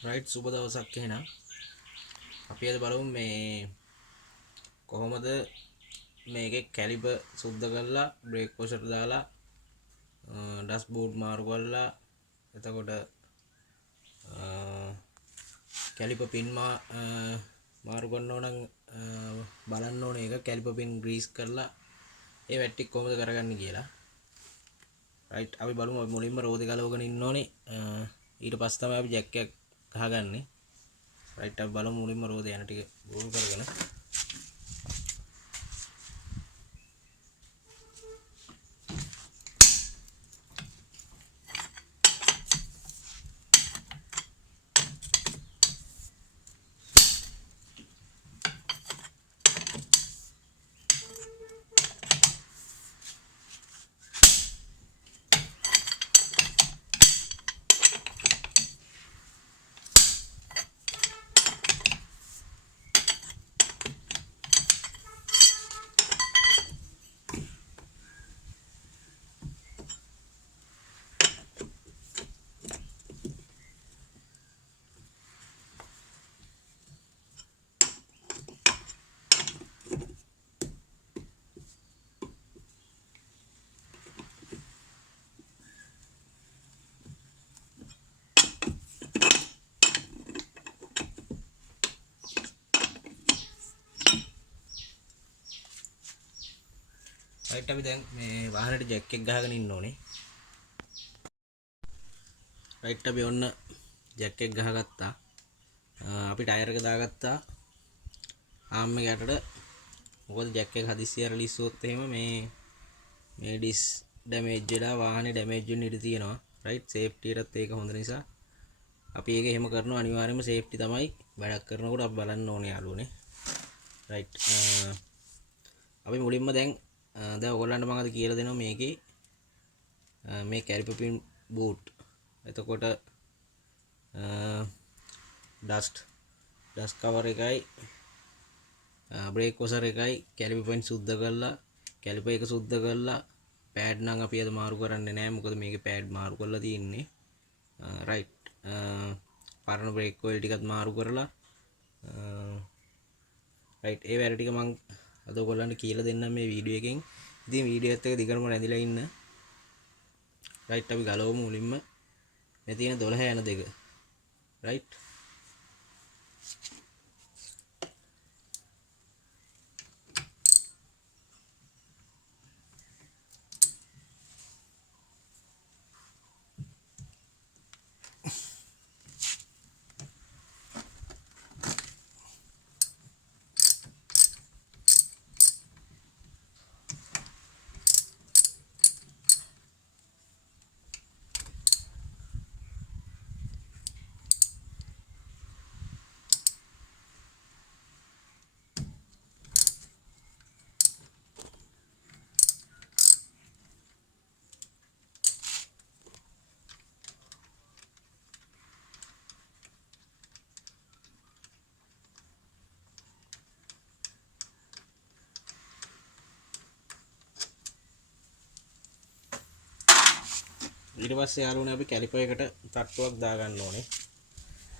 Right සුබ දවසක් එහෙනම් අපි අද බලමු මේ කොහොමද මේකේ කැලිපර් සුද්ධ කරලා බ්‍රේක් වොෂර් දාලා ඩස්බෝඩ් මාරු කරලා එතකොට කැලිපර් පින් මාරු කරනවා නම් බලන්න ඕනේ ඒක කැලිපර් පින් ග්‍රීස් කරලා ඒ වැට්ටික් කොහොමද කරගන්නේ කියලා. රයිට් අපි බලමු මුලින්ම රෝදේ ගලවගෙන ඉන්න ඕනේ. ඊට පස්සේ තමයි අපි ජැක් එක ගහගන්නේ. රයිට් අපි බලමු මුලින්ම රෝදේ යන ටික බෝල් කරගෙන. රයිට් අපි දැන් මේ වාහනේට ජැක් එක ගහගෙන ඉන්න ඕනේ. රයිට් අපි ඔන්න ජැක් එක ගහගත්තා. අපි ටයර් එක දාගත්තා ආම් එක යටට. මොකද ජැක් එක හදිස්සියට රිලීස් වුවොත් එහෙම මේ ඩිස් ඩැමේජ් වෙලා වාහනේ ඩැමේජ් වෙන්න ඉඩ තියෙනවා. රයිට් සේෆ්ටියටත් ඒක හොඳ නිසා අපි ඒක එහෙම කරනවා. අනිවාර්යයෙන්ම සේෆ්ටි තමයි වැඩක් කරනකොට අපි බලන්න ඕනේ යාළුවනේ. රයිට් අපි මුලින්ම දැන් ඔයගොල්ලන්ට මම අද කියලා දෙනවා මේකේ මේ කැලිපර් පින් බූට් එතකොට ඩස්ට් කවර් එකයි බ්‍රේක් වොෂර් එකයි කැලිපර් පින් සුද්ධ කරලා කැලිපර් එක සුද්ධ කරලා පෑඩ් නම් අපි අද මාරු කරන්නේ නැහැ. මොකද මේකේ පෑඩ් මාරු කරලා තියෙන්නේ. රයිට් පරණ බ්‍රේක් ඔයිල් ටිකත් මාරු කරලා රයිට් ඒ වැඩ ටික මම අද ඔයගොල්ලන්ට කියලා දෙන්නම් මේ වීඩියෝ එකෙන්. ඉතින් වීඩියෝ එකත් එක්ක දිගටම රැඳිලා ඉන්න. රයිට් අපි ගලවමු මුලින්ම මේ තියෙන 12 යන දෙක. රයිට් ඊට පස්සේ යාළුවනේ අපි කැලිපර් එකට තට්ටුවක් දාගන්න ඕනේ.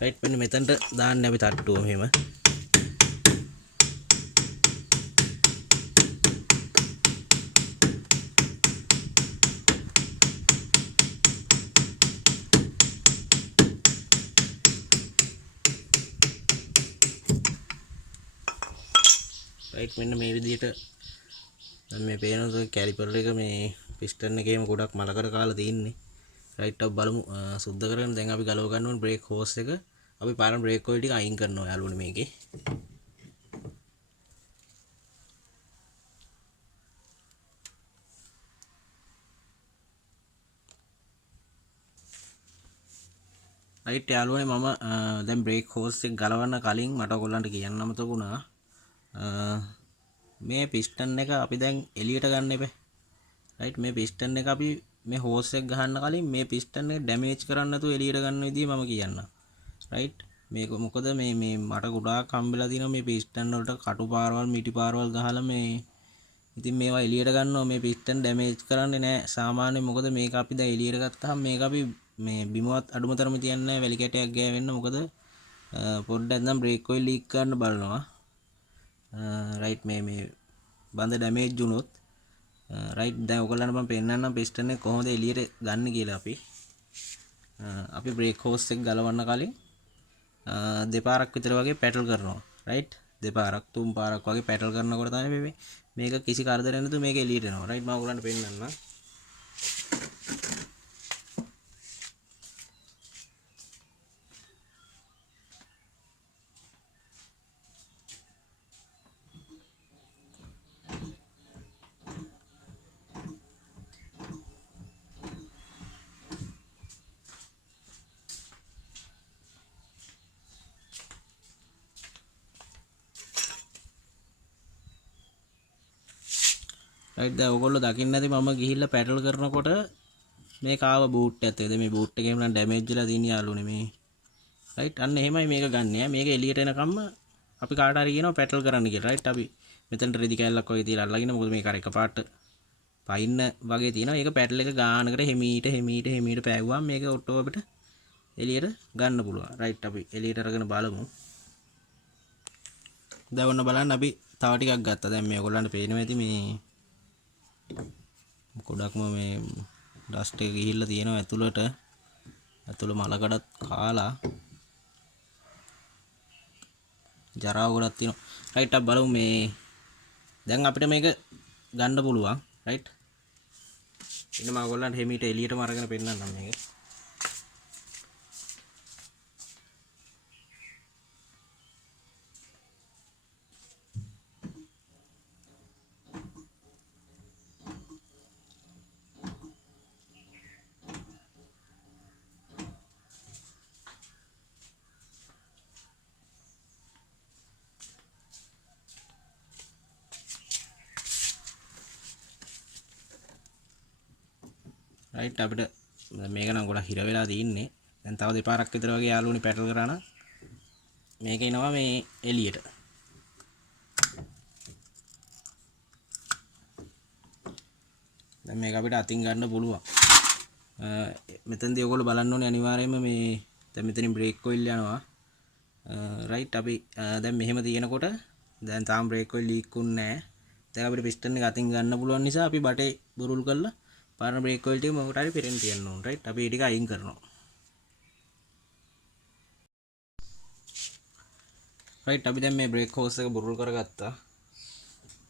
රයිට් මෙන්න මෙතනට දාන්නේ අපි තට්ටුව මෙහෙම. රයිට් මෙන්න මේ විදිහට දැන් මේ පේනොත් කැලිපර් එක මේ පිස්ටන් එකේම ගොඩක් මලකට කාලා තියෙන්නේ. රයිට් අපි බලමු සුද්ධ කරගෙන දැන් අපි ගලව ගන්න ඕනේ බ්‍රේක් හෝස් එක. අපි පාරම බ්‍රේක් ඔයිල් ටික අයින් කරනවා යාළුවනේ මේකේ. රයිට් යාළුවනේ මම දැන් බ්‍රේක් හෝස් එක ගලවන්න කලින් මට ඔයගොල්ලන්ට කියන්න අමතක වුණා. මේ පිස්ටන් එක අපි දැන් එළියට ගන්න එපේ. රයිට් මේ පිස්ටන් එක අපි මේ හෝස් එක ගහන්න කලින් මේ පිස්ටන් එක ඩැමේජ් කරන්න නැතුව එළියට ගන්න විදිය මම කියන්නම්. රයිට් මේක මොකද මේ මට ගොඩාක් හම්බෙලා තියෙනවා මේ පිස්ටන් වලට කටු පාරවල් මිටි පාරවල් ගහලා මේ ඉතින් මේවා එළියට ගන්නවා මේ පිස්ටන් ඩැමේජ් කරන්නේ නැහැ සාමාන්‍යයෙන්. මොකද මේක අපි දැන් එළියට ගත්තාම මේක අපි මේ බිමවත් අඩුම තරම තියන්නේ වැලි කැටයක් ගෑවෙන්න. මොකද පොඩ්ඩක් නම් බ්‍රේක් ඔයිල් ලීක් කරන්න බලනවා. රයිට් මේ බඳ ඩැමේජ් වුණොත් රයිට් දැන් ඔයගොල්ලන්ට මම පෙන්නන්නම් පිස්ටන් එක කොහොමද එළියට ගන්න කියලා. අපි බ්‍රේක් හෝස් එක ගලවන්න කලින් දෙපාරක් විතර වගේ පැටල් කරනවා. රයිට් දෙපාරක් තුන් පාරක් වගේ පැටල් කරනකොට තමයි මේක කිසි කරදරයක් නැතුව මේක එළියට එනවා. රයිට් මම ඔයගොල්ලන්ට පෙන්නන්නම්. රයිට් දැන් ඔයගොල්ලෝ දකින්න ඇති මම ගිහිල්ලා පැටල් කරනකොට මේක ආව බූට් එකත් එක්කද මේ බූට් එකේම නම් ඩැමේජ් වෙලා තියෙන යාළුවනේ මේ. රයිට් අන්න එහෙමයි මේක ගන්න. මේක එළියට එනකම්ම අපි කාට හරි කියනවා පැටල් කරන්න කියලා. රයිට් අපි මෙතනට රෙදි කැල්ලක් වගේ තියලා අල්ලගෙන මොකද මේක අර එකපාරට පයින්න වගේ තියෙනවා. ඒක පැටල් එක ගානකට හිමීට පෑගුවාම මේක ඔටෝ අපිට එළියට ගන්න පුළුවන්. රයිට් අපි එළියට අරගෙන බලමු. දැන් ඔන්න බලන්න අපි තව ටිකක් ගත්තා. දැන් මේ ඔයගොල්ලන්ට පේනවා ඇති මේ ගොඩක්ම මේ ඩස්ට් එක ගිහිල්ලා තියෙනවා ඇතුළ මලකඩත් කාලා ජරාව ගොඩක් තියෙනවා. රයිට් අපි බලමු මේ දැන් අපිට මේක ගන්න පුළුවන්. රයිට් ඉන්න මම ඔයගොල්ලන්ට හිමීට එළියටම අරගෙන පෙන්නන්නම් මේක. රයිට් අපිට මේක නම් ගොඩක් හිර වෙලා තින්නේ. දැන් තව දෙපාරක් විතර වගේ යාළුවනි පැටල් කරා නම් මේක එනවා මේ එළියට. දැන් මේක අපිට අතින් ගන්න පුළුවන්. මෙතනදී ඔයගොල්ලෝ බලන්න ඕනේ අනිවාර්යයෙන්ම මේ දැන් මෙතනින් බ්‍රේක් ඔයිල් යනවා. රයිට් අපි දැන් මෙහෙම තියෙනකොට දැන් තාම බ්‍රේක් ඔයිල් ලීක් වුන්නේ නැහැ. දැන් අපිට පිස්ටන් එක අතින් ගන්න පුළුවන් නිසා අපි බටේ බුරුල් කරලා පාරන බ්‍රේක් ඔයිල් ටික මොකට හරි පෙරෙන් තියන්න ඕන. රයිට් අපි ඒ ටික අයින් කරනවා. රයිට් අපි දැන් මේ බ්‍රේක් හෝස් එක බුරුල් කරගත්තා.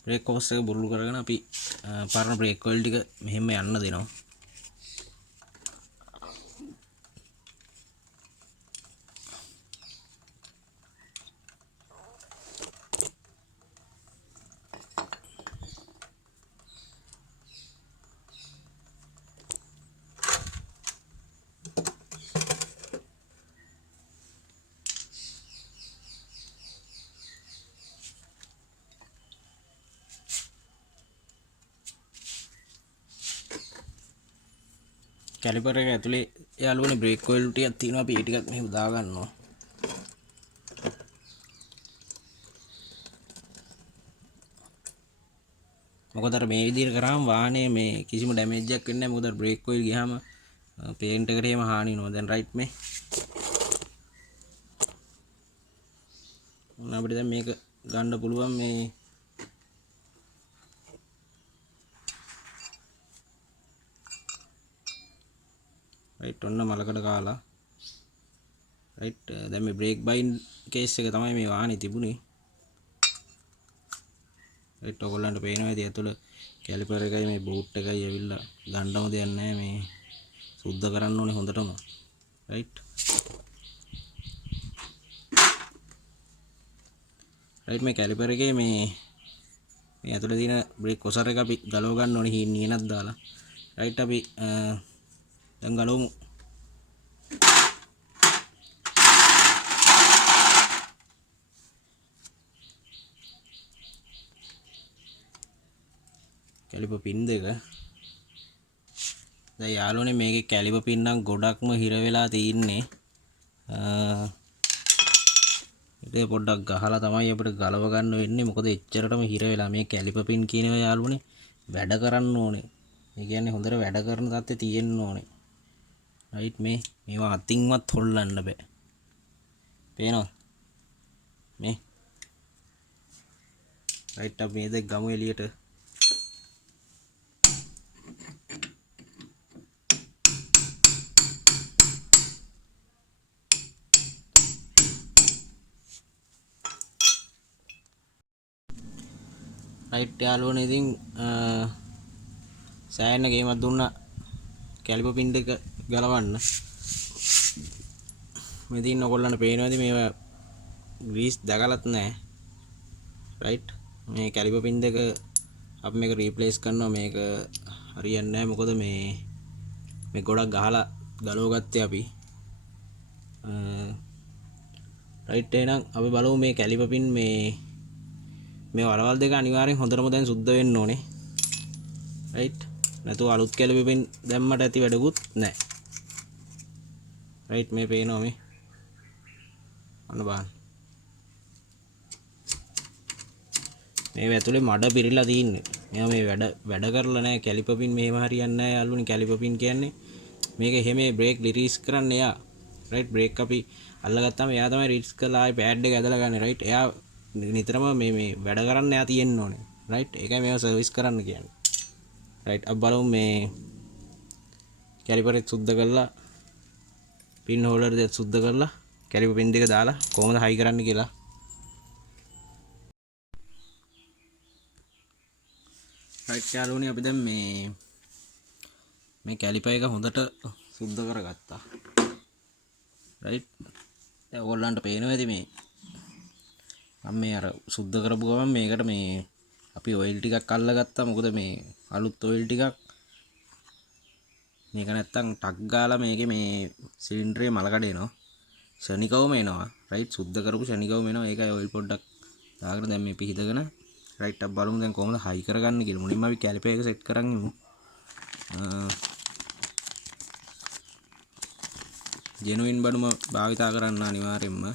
බ්‍රේක් හෝස් එක බුරුල් කරගෙන අපි පාරන බ්‍රේක් ඔයිල් ටික මෙහෙම යන්න දෙනවා. කැලිපර් එක ඇතුලේ යාළුවනේ බ්‍රේක් ඔයිල් ටිකක් තියෙනවා. අපි ඒ ටිකත් මෙහෙම දා ගන්නවා. මොකද අර මේ විදිහට කරාම වාහනේ මේ කිසිම ඩැමේජ් එකක් වෙන්නේ නැහැ. මොකද අර බ්‍රේක් ඔයිල් ගියාම පේන්ට් එකට එහෙම හානි වෙනවා. දැන් රයිට් මේ මොන අපිට දැන් මේක ගන්න පුළුවන් මේ රයිට් ඔන්න මලකඩ කාලා. රයිට් දැන් මේ බ්‍රේක් බයින් කේස් එක තමයි මේ වාහනේ තිබුණේ. රයිට් ඔයගොල්ලන්ට පේනවා ඉතින් ඇතුළ කැලිපර් එකයි මේ බූට් එකයි ඇවිල්ලා ගන්නම දෙයක් නැහැ. මේ සුද්ධ කරන්න ඕනේ හොඳටම. රයිට් මේ කැලිපර් එකේ මේ ඇතුළේ තියෙන බ්‍රේක් කොසර් එක අපි ගලව ගන්න ඕනේ නියනක් දාලා. රයිට් අපි දැන් ගලවමු. කැලිපර් පින් දෙක. දැන් යාළුවනේ මේකේ කැලිපර් පින් නම් ගොඩක්ම හිර වෙලා තින්නේ. ඒක පොඩ්ඩක් ගහලා තමයි අපිට ගලව ගන්න වෙන්නේ. මොකද එච්චරටම හිර වෙලා මේ කැලිපර් පින් කියනවා යාළුවනේ වැඩ කරන්න ඕනේ. ඒ කියන්නේ හොඳට වැඩ කරන තත්ත්වේ තියෙන්න ඕනේ. රයිට් මේවා අතින්වත් හොල්ලන්න බෑ. පේනවද මේ? රයිට් අපි මේ දෙක ගමු එළියට. රයිට් යාළුවනේ ඉතින් සෑහෙන ගේමක් දුන්නා කැලිපර් පින් එක ගලවන්න. මේ තියෙන ඔයගොල්ලන්ට පේනවාද මේවා ග්‍රීස් දැකලත් නැහැ. රයිට් මේ කැලිපර් පින් දෙක අපි මේක රීප්ලේස් කරනවා. මේක හරියන්නේ නැහැ මොකද මේ ගොඩක් ගහලා ගලව ගත්තේ අපි. රයිට් එහෙනම් අපි බලමු මේ කැලිපර් පින් මේ වලවල් දෙක අනිවාර්යෙන් හොඳටම දැන් සුද්ධ වෙන්න ඕනේ. රයිට් නැතුව අලුත් කැලිපර් පින් දැම්මට ඇති වැඩකුත් නැහැ. රයිට් මේ පේනවා මේ අන්න බලන්න. මේ ඇතුලේ මඩ පිරিলা තින්නේ. මෙයා මේ වැඩ කරලා නැහැ. කැලිපර් පින් මෙහෙම හරියන්නේ නැහැ යාළුවනි. කැලිපර් පින් කියන්නේ මේක එහෙම බ්‍රේක් රිලීස් කරන්න එයා. රයිට් බ්‍රේක් අපි අල්ලගත්තාම එයා තමයි රිලීස් කරලා ආයි පෑඩ් එක ඇදලා ගන්න. රයිට් එයා නිතරම මේ වැඩ කරන්න එයා තියෙන්න ඕනේ. රයිට් ඒකයි මේව සර්විස් කරන්න කියන්නේ. රයිට් අපි බලමු මේ කැලිපර් එක සුද්ධ කරලා පින් හෝල්ඩර් දෙක සුද්ධ කරලා කැලිපර් පින් දෙක දාලා කොහොමද හයි කරන්න කියලා. රයිට් යාළුවනේ අපි දැන් මේ කැලිපර් එක හොඳට සුද්ධ කරගත්තා. රයිට් දැන් ඔයගොල්ලන්ට පේනවා ඇති මේ මම මේ අර සුද්ධ කරපු ගමන් මේකට මේ අපි ඔයිල් ටිකක් අල්ලගත්තා. මොකද මේ අලුත් ඔයිල් ටිකක් මේක නැත්තම් ටක් ගාලා මේකේ මේ සිලින්ඩරේ මල කඩ එනවා. ශනිකවම එනවා. රයිට් සුද්ධ කරපු ශනිකවම එනවා. ඒකයි ඔයිල් පොඩ්ඩක් දාගෙන දැන් මේ පිහිදගෙන රයිට් අපි බලමු දැන් කොහොමද හයි කරගන්නේ කියලා. මුලින්ම අපි කැලිපර් එක සෙට් කරන් ඉමු. ජෙනුයින් බඩුම භාවිතා කරන්න අනිවාර්යෙන්ම.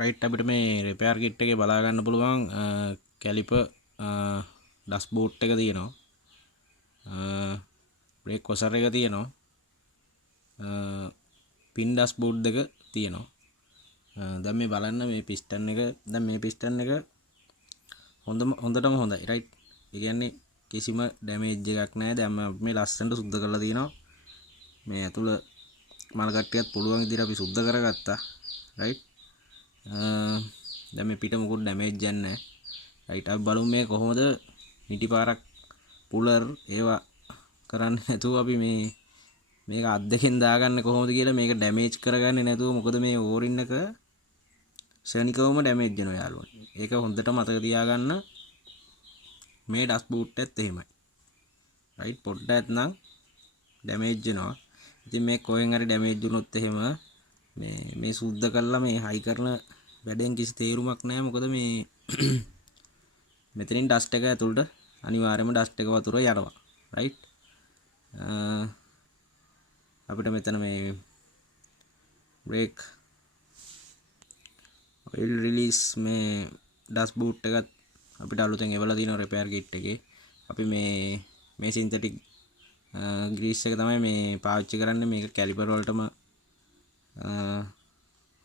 රයිට් අපිට මේ රිපෙයාර් කිට් එකේ බලා ගන්න පුළුවන් කැලිපර් ඩස්බෝඩ් එක තියෙනවා. බ්‍රේක් කොසර් එක තියෙනවා. පින් ඩස්බෝඩ් දෙක තියෙනවා. දැන් මේ බලන්න මේ පිස්ටන් එක දැන් මේ පිස්ටන් එක හොඳටම හොඳයි. රයිට් ඒ කියන්නේ කිසිම ඩැමේජ් එකක් නැහැ. දැන් මේ ලස්සනට සුද්ධ කරලා තියෙනවා. මේ ඇතුළ මල් කට්ටියත් පුළුවන් විදිහට අපි සුද්ධ කරගත්තා. රයිට් දැන් මේ පිට මොකුත් ඩැමේජ් එකක් නැහැ. රයිට් අපි බලමු මේ කොහොමද මිටි පාරක් පුලර් ඒවා කරන්නේ නැතුව අපි මේක අත් දෙකෙන් දාගන්න කොහොමද කියලා මේක ඩැමේජ් කරගන්නේ නැතුව. මොකද මේ ඕරින් එක ශනිකවම ඩැමේජ් වෙනවා යාළුවනේ. ඒක හොඳට මතක තියාගන්න. මේ ඩස්බෝඩ් එකත් එහෙමයි. රයිට් පොඩ්ඩක් නම් ඩැමේජ් වෙනවා. ඉතින් මේ කොහෙන් හරි ඩැමේජ් වුණොත් එහෙම මේ සුද්ධ කරලා මේ හයි කරන වැඩෙන් කිසි තේරුමක් නැහැ. මොකද මේ මෙතනින් ඩස්ට් එක ඇතුළට අනිවාර්යයෙන්ම ඩස්ට් එක වතුර යනවා. රයිට් අපිට මෙතන මේ බ්‍රේක් ඔයිල් රිලීස් මේ ඩස්බෝඩ් එකත් අපිට අලුතෙන් එවලා තියෙනවා රිපෙයාර් කිට් එකේ. අපි මේ සින්තටික් ග්‍රීස් එක තමයි මේ පාවිච්චි කරන්නේ. මේක කැලිපර් වලටම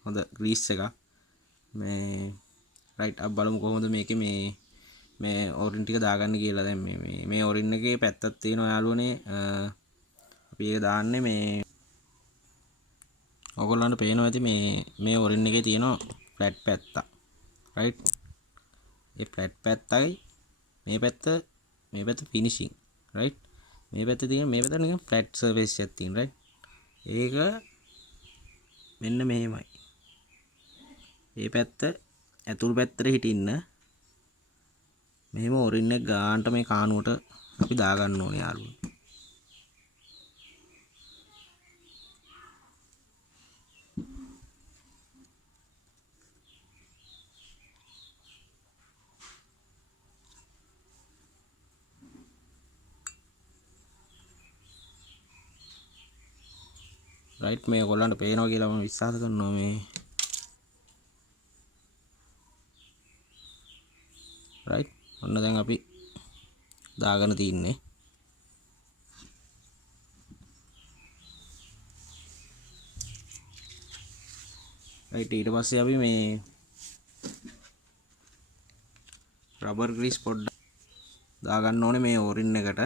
හොඳ ග්‍රීස් එකක්. මේ රයිට් අපි බලමු කොහොමද මේකේ මේ ඕරින් ටික දාගන්න කියලා. දැන් මේ ඕරින් එකේ පැත්තක් තියෙනවා යාළුවනේ. අපි ඒක දාන්නේ මේ ඔයගොල්ලන්ට පේනවා ඇති මේ ඕරින් එකේ තියෙනවා ෆ්ලැට් පැත්ත. රයිට් ඒ ෆ්ලැට් පැත්තයි මේ පැත්ත ෆිනිෂින්. රයිට් මේ පැත්තේ තියෙන මේ පැත්ත නිකන් ෆ්ලැට් සර්ෆේස් එකක් තියෙන. රයිට් ඒක මෙන්න මෙහෙමයි. මේ පැත්ත ඇතුල් පැත්තට හිටින්න මෙහෙම ඔරින් එක ගානට මේ කානුවට අපි දාගන්න ඕනේ යාළුවෝ. රයිට් මේ ඔයගොල්ලන්ට පේනවා කියලා මම විශ්වාස කරනවා. මේ රයිට් ඔන්න දැන් අපි දාගෙන තින්නේ. රයිට් ඊට පස්සේ අපි මේ රබර් ග්‍රීස් පොඩ්ඩක් දාගන්න ඕනේ මේ ඕරින් එකට.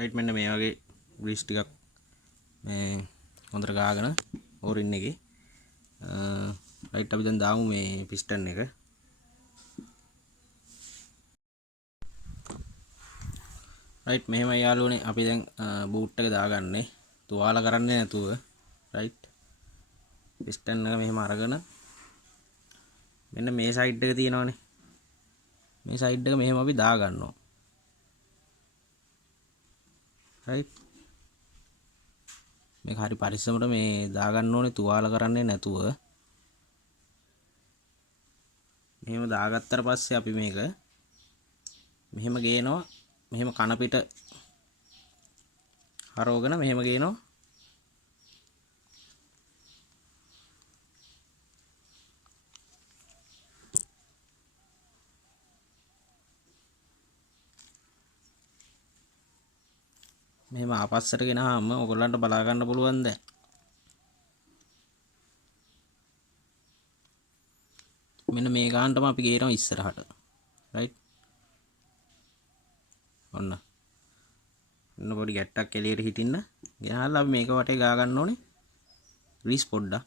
රයිට් මෙන්න මේ වගේ ග්‍රීස් ටිකක් මේ හොඳට ගාගෙන ඕරින් එකේ රයිට් අපි දැන් දාමු මේ පිස්ටන් එක. රයිට් මෙහෙමයි යාළුවනේ අපි දැන් බූට් එක දාගන්නේ තුවාල කරන්නේ නැතුව. රයිට් පිස්ටන් එක මෙහෙම අරගෙන මෙන්න මේ සයිඩ් එක තියෙනවනේ මේ සයිඩ් එක මෙහෙම අපි දාගන්නවා. රයිට් මේක හරි පරිස්සමට මේ දාගන්න ඕනේ තුවාල කරන්නේ නැතුව. මෙහෙම දාගත්තට පස්සේ අපි මේක මෙහෙම ගේනවා මෙහෙම කන පිට හරවගෙන මෙහෙම ගේනවා. මෙහෙම ආපස්සට ගෙනහම ඔයගොල්ලන්ට බලා ගන්න පුළුවන් දැන්. මෙන්න මේ ගානටම අපි ගේනවා ඉස්සරහට. රයිට් ඔන්න පොඩි ගැට්ටක් එළියට හිටින්න ගෙනහල්ලා අපි මේක වටේ ගා ගන්න ඕනේ ග්‍රීස් පොඩ්ඩක්.